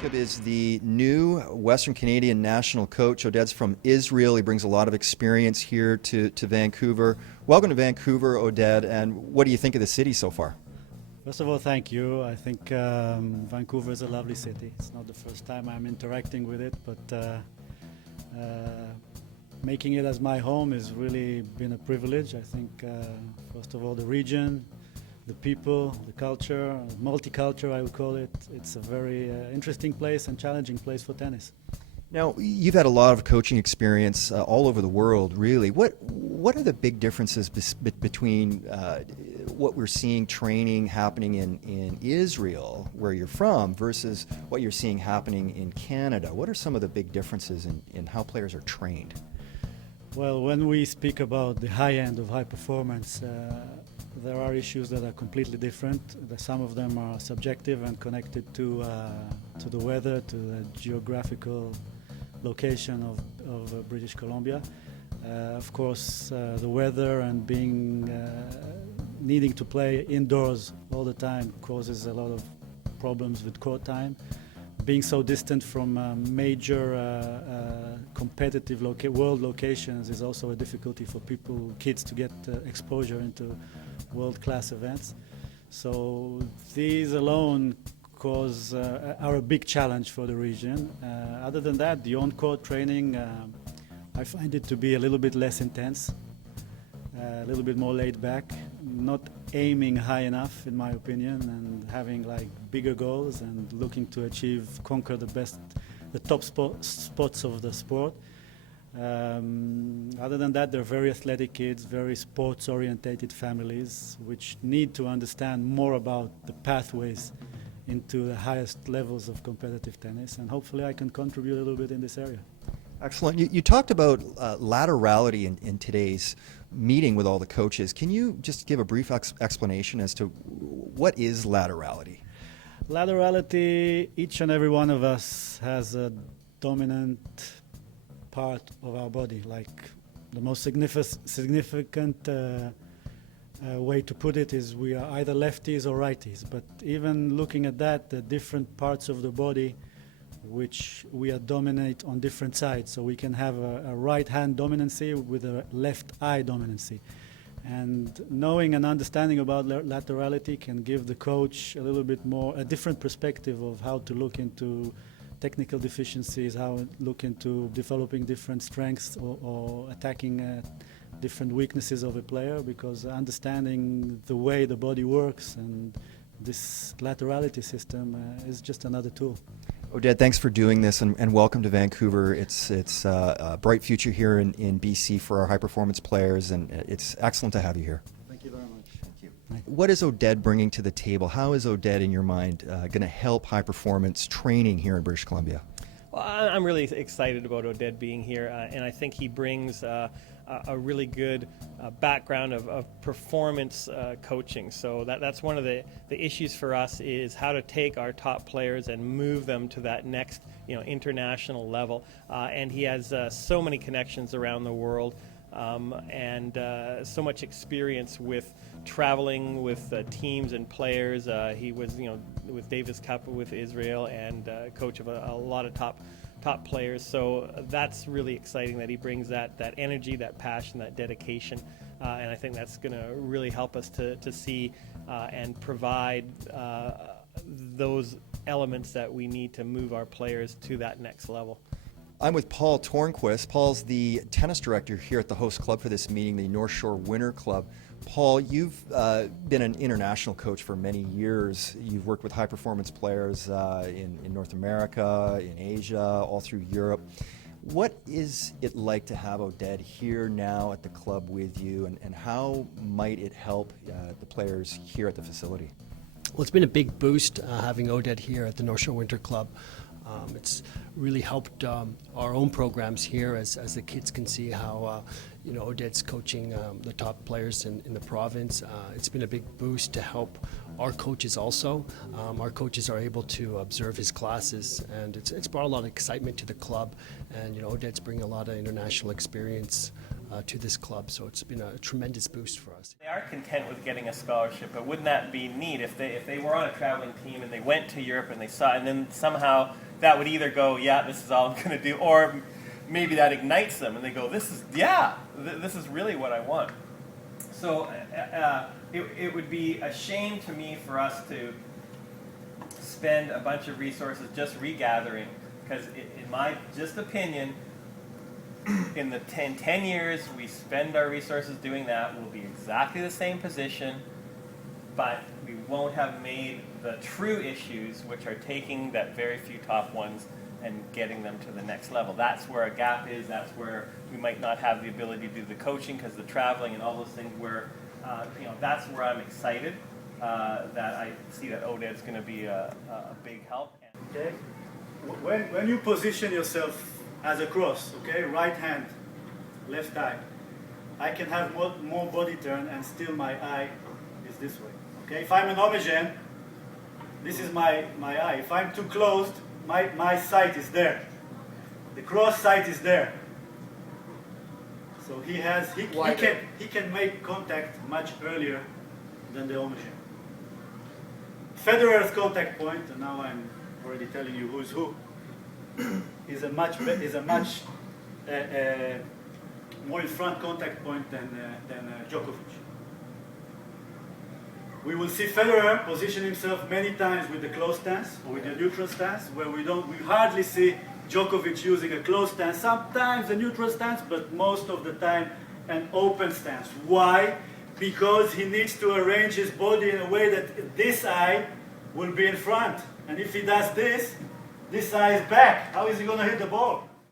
Jacob is the new Western Canadian national coach. Oded's from Israel. He brings a lot of experience here to Vancouver. Welcome to Vancouver, Oded, and what do you think of the city so far? First of all, thank you. I think Vancouver is a lovely city. It's not the first time I'm interacting with it, but making it as my home has really been a privilege. I think, first of all, the region, the people, the culture, multicultural I would call it. It's a very interesting place and challenging place for tennis. Now, you've had a lot of coaching experience all over the world, really. What are the big differences between what we're seeing training happening in Israel, where you're from, versus what you're seeing happening in Canada? What are some of the big differences in how players are trained? Well, when we speak about the high end of high performance, there are issues that are completely different. Some of them are subjective and connected to the weather, to the geographical location of British Columbia. Of course, the weather and needing to play indoors all the time causes a lot of problems with court time. Being so distant from major competitive world locations is also a difficulty for kids to get exposure into world-class events. So these alone are a big challenge for the region. Other than that, the on-court training, I find it to be a little bit less intense, a little bit more laid back, not aiming high enough in my opinion, and having like bigger goals and looking to conquer the top spots of the sport. Other than that, they're very athletic kids, very sports-orientated families, which need to understand more about the pathways into the highest levels of competitive tennis, and hopefully I can contribute a little bit in this area. Excellent. You talked about laterality in today's meeting with all the coaches. Can you just give a brief explanation as to what is laterality? Laterality, each and every one of us has a dominant part of our body. Like the most significant way to put it is we are either lefties or righties. But even looking at that, the different parts of the body which we are dominate on different sides. So we can have a right hand dominancy with a left eye dominancy. And knowing and understanding about laterality can give the coach a little bit more, a different perspective of how to look into technical deficiencies, how to look into developing different strengths or attacking different weaknesses of a player, because understanding the way the body works and this laterality system is just another tool. Oded, thanks for doing this, and welcome to Vancouver. It's a bright future here in BC for our high-performance players, and it's excellent to have you here. Thank you very much. Thank you. What is Oded bringing to the table? How is Oded, in your mind, going to help high-performance training here in British Columbia? Well, I'm really excited about Oded being here, and I think he brings a really good background of performance coaching. So that's one of the issues for us, is how to take our top players and move them to that next international level. And he has so many connections around the world, and so much experience with traveling with teams and players. He was with Davis Cup with Israel, and coach of a lot of top players. So that's really exciting that he brings that energy, that passion, that dedication, and I think that's going to really help us to see and provide those elements that we need to move our players to that next level. I'm with Paul Tornquist. Paul's the tennis director here at the host club for this meeting, the North Shore Winter Club. Paul, you've been an international coach for many years. You've worked with high-performance players in North America, in Asia, all through Europe. What is it like to have Oded here now at the club with you, and how might it help the players here at the facility? Well, it's been a big boost having Oded here at the North Shore Winter Club. It's really helped our own programs here, as the kids can see how Oded's coaching the top players in the province. It's been a big boost to help our coaches also. Our coaches are able to observe his classes, and it's brought a lot of excitement to the club. And Oded's bringing a lot of international experience to this club. So it's been a tremendous boost for us. They are content with getting a scholarship, but wouldn't that be neat if they were on a traveling team and they went to Europe and they saw, and then somehow that would either go, yeah, this is all I'm going to do, or maybe that ignites them and they go, this is really what I want. So it would be a shame to me for us to spend a bunch of resources just regathering, because in my just opinion, in the 10 years we spend our resources doing that, we'll be exactly the same position, but we won't have made the true issues, which are taking that very few top ones and getting them to the next level. That's where a gap is. That's where we might not have the ability to do the coaching because the traveling and all those things. Where that's where I'm excited that I see that Oded's going to be a big help. Okay. When you position yourself as a cross, okay, right hand, left eye, I can have more body turn and still my eye is this way. Okay. If I'm an homogene, this is my eye. If I'm too closed, my sight is there. The cross sight is there. So he can make contact much earlier than the homogene. Federer's contact point, and now I'm already telling you who's who, is a much more in front contact point than Djokovic. We will see Federer position himself many times with the closed stance or with the neutral stance, where we hardly see Djokovic using a closed stance, sometimes a neutral stance, but most of the time an open stance. Why? Because he needs to arrange his body in a way that this eye will be in front. And if he does this eye is back. How is he going to hit the ball?